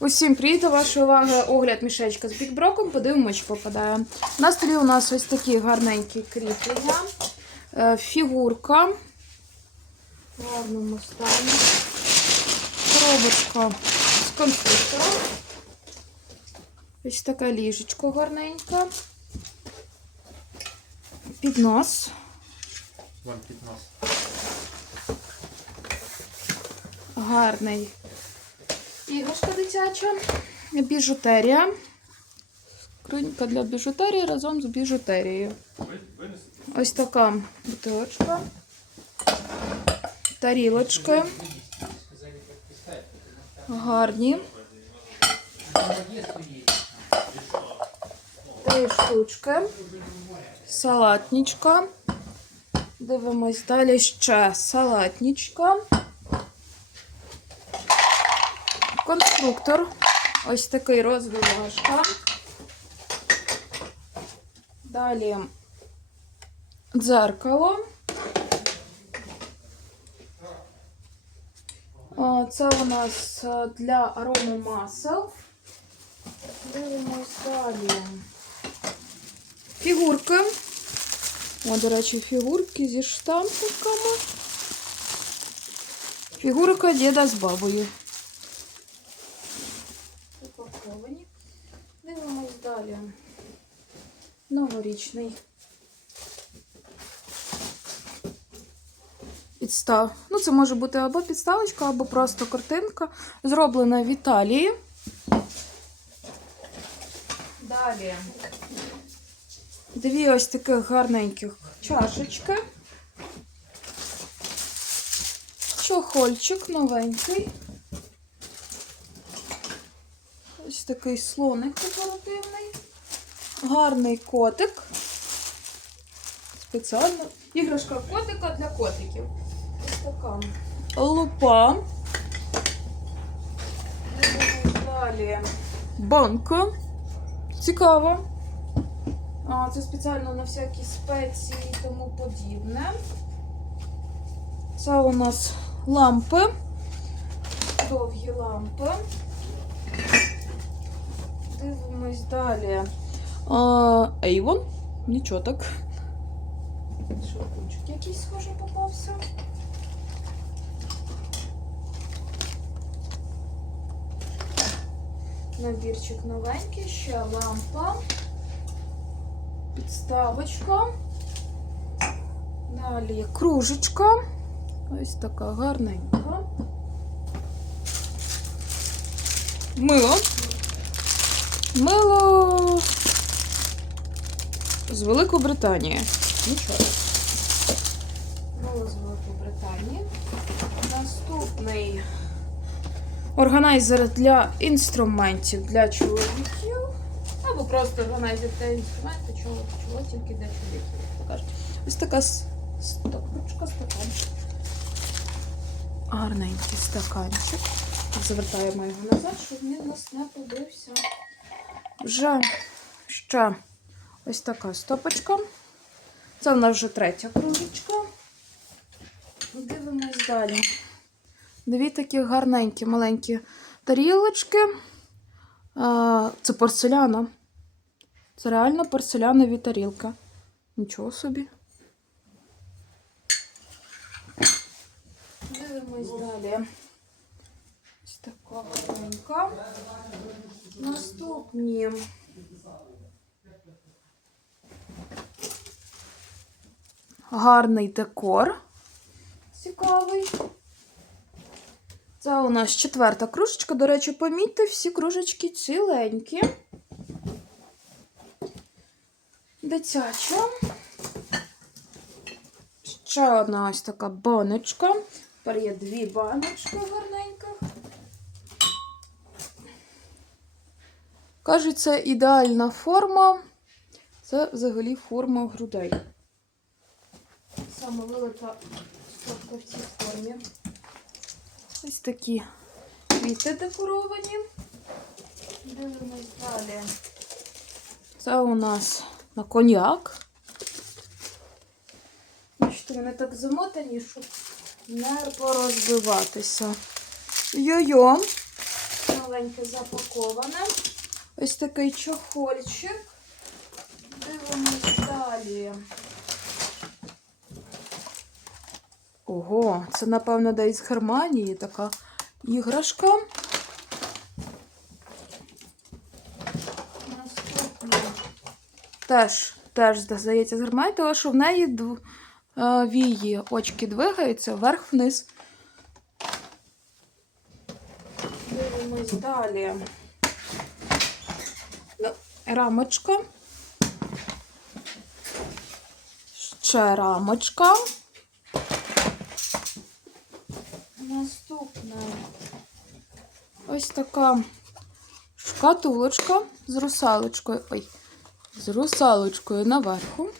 Усім привіт, до вашої уваги огляд мішечка з бікброком. Подивимось, що попадає. На столі у нас ось такі гарненькі кріплення, Е, фігурка. В гарному стані, коробочка з конструктором, ось така ліжечко гарненька, піднос, Вон піднос. гарний іграшка дитяча, біжутерія. Скринька для біжутерії разом з біжутерією. Ось така бутилочка, тарілочки. Гарні. Три штучки. Салатничка. Дивимось далі ще салатничка. Конструктор. Ось такий розвивашка. Далі дзеркало. А, Це у нас е, для аромамасел. Дивимось далі. Фігурки. О, до речі, фігурки зі штампиками. Фігурка діда з бабою. Далі. Новорічний. Підстав. Ну, це може бути або підставочка, або просто картинка. Зроблена в Італії. Далі. Дві ось таких гарненьких чашечки. Чохольчик новенький. Ось такий слоник декоративний. Гарний котик. Спеціально. Іграшка котика для котиків. Ось така. Лупа. Далі. Банка. Цікаво. А, це спеціально на всякі спеції і тому подібне. Це у нас лампи. Довгі лампи. Дивимось далі. Ейвон. Нічого так. Шовкунчик якийсь схоже попався. Набірчик новенький, ще лампа, підставочка. Далі кружечка. Ось така гарненька. Мило. Мило з Великобританії. Нічого. Мило з Великобританії. Наступний органайзер для інструментів для чоловіків. Або просто органайзер для інструментів, чого, чого тільки для чоловіків. Ось така стопочка, стаканчик. Гарненький стаканчик. Завертаємо його назад, щоб він нас не побився. Вже ще ось така стопочка. Це в нас вже третя кружечка. Дивимось далі. Дві такі гарненькі маленькі тарілочки. Це порцеляна. Це реально порцелянові тарілка. Нічого собі. Дивимось далі. Ось така гарненька. Наступні. Гарний декор. Цікавий. Це у нас четверта кружечка. До речі, помітьте, всі кружечки ціленькі. Дитяча. Ще одна ось така баночка. Тепер є дві баночки гарненьких. Кажуть, це ідеальна форма. Це взагалі форма грудей. Саме велика стопка в цій формі. Ось такі квіти декоровані. Дивимось далі. Це у нас на коньяк. Бачите, вони так замотані, щоб не порозбиватися. Йо-йо. Маленьке запаковане. Ось такий чохольчик. Дивимось далі. Ого, це, напевно, десь з Германії така іграшка. Наступна. Теж, теж, здається, з Германії, тому що в неї дв... е, вії очки двигаються вверх-вниз. Дивимось далі. Рамочка. Ще рамочка. Наступна. Ось така шкатулочка з русалочкою. Ой, з русалочкою наверху.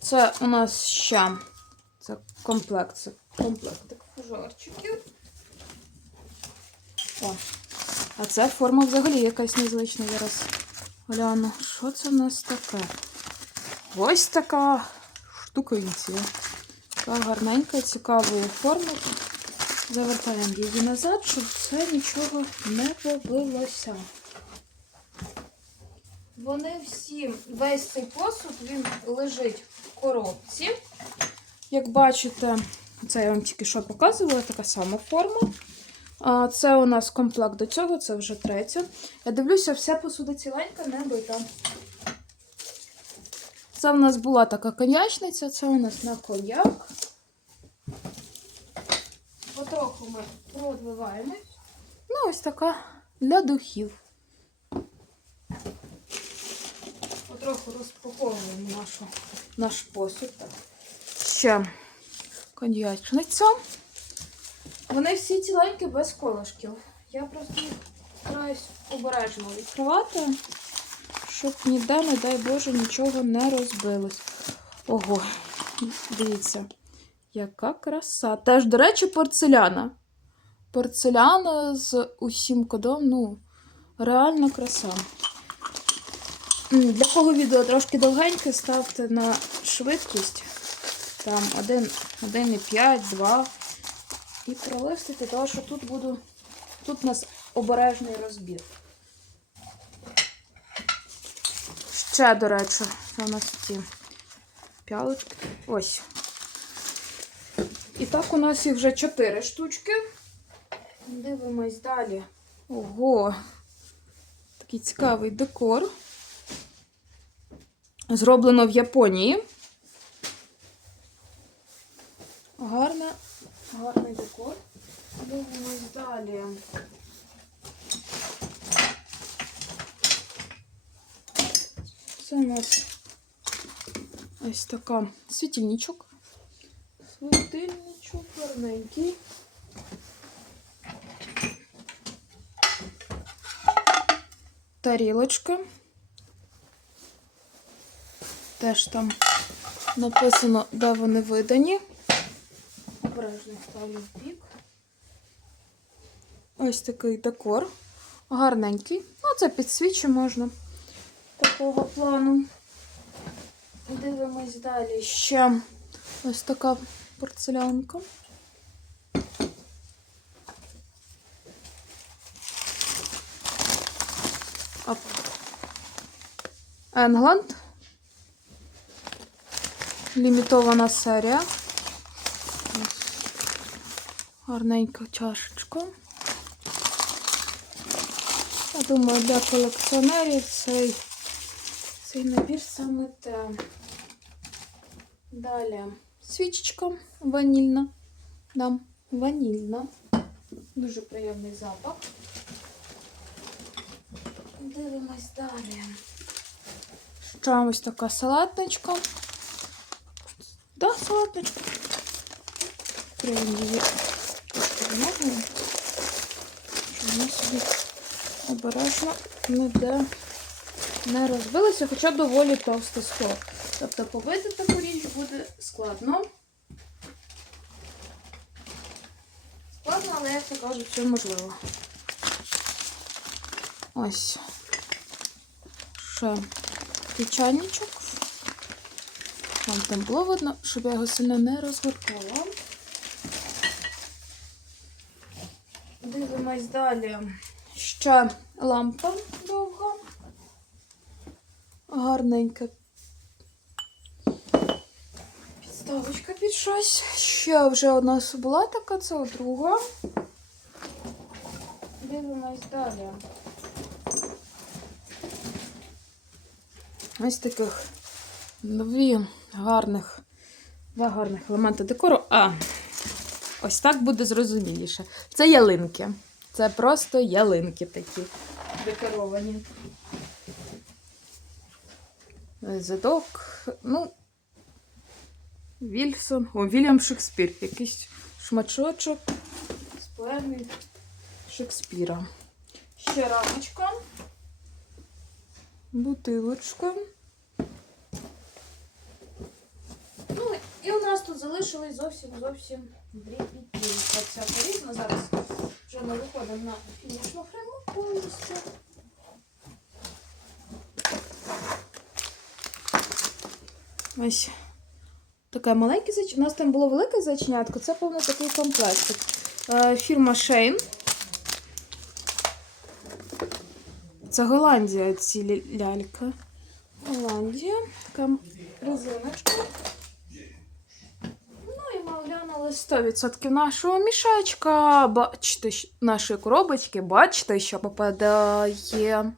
Це у нас ще це комплект, це комплектик. О, а це форма взагалі якась незвична. Зараз гляну. Що це в нас таке? Ось така штукавіця. Така гарненька, цікавої форми. Завертаємо її назад, щоб це нічого не побилося. Вони всі, весь цей посуд, він лежить в коробці. Як бачите, це я вам тільки що показувала, така сама форма. Це у нас комплект до цього, це вже третя. Я дивлюся, вся посуда ціленька, не бита. Це в нас була така коньячниця, це у нас на коньяк. Потроху ми продвиваємось. Ну, ось така для духів. Потроху розпаковуємо нашу, наш посуд. Ще коньячниця. Вони всі ціленькі без колишків. Я просто стараюсь обережно відкривати, щоб ніде, не дай Боже, нічого не розбилось. Ого, дивіться, яка краса. Теж, до речі, порцеляна. Порцеляна з усім кодом, ну, реальна краса. Для кого відео трошки довгеньке, ставте на швидкість. Там 1,5, 2. І пролистити, тому що тут буду. Тут у нас обережний розбір. Ще, до речі, у нас ці п'ялочки. Ось. І так у нас їх вже 4 штучки. Дивимось далі. Ого! Такий цікавий декор. Зроблено в Японії. Гарне, гарний декор. Дивимось далі. Це у нас ось така світильничок. Світильничок гарненький. Тарілочка. Теж там написано, де вони видані. Обережно ставлю в бік. Ось такий декор. Гарненький. Ну, це підсвічі можна такого плану. Дивимось далі. Ще ось така порцелянка. Оп. Енгланд. Лімітована серія. Гарненька чашечка. Я думаю, для колекціонерів цей, цей набір саме те. Далі свічечка ванільна. Да, ванільна. Дуже приємний запах. Дивимось далі. Ще ось така салатничка. Да, салатничка. Прямо її вимовимо, щоб собі обережно ніде не розбилася, хоча доволі товсте скло. Тобто побити таку річ буде складно. Складно, але як то кажуть, все можливо. Ось. Ще чайничок. Вам там було видно, щоб я його сильно не розгортала. Дивимось далі. Ще лампа довга. Гарненька. Підставочка під щось. Ще вже нас була така, це друга. Дивимось далі. Ось таких дві гарних, два гарних елементи декору. А, ось так буде зрозуміліше. Це ялинки. Це просто ялинки такі декоровані. Задок, ну, Вільсон, о, Вільям Шекспір. Якийсь шматочок з поеми Шекспіра. Ще рамочка. Бутилочка. Ну, і у нас тут залишились зовсім підтінки. Ця порізна. Зараз вже ми виходимо на фінішну пряму повністю. Ось таке маленьке зач... У нас там було велике зачнятко, це повний такий комплектик. Е, фірма Shane. Це Голландія ці лялька. Голландія. Така резиночка. Ну і ми оглянули 100% нашого мішечка. Бачите, нашої коробочки, бачите, що попадає.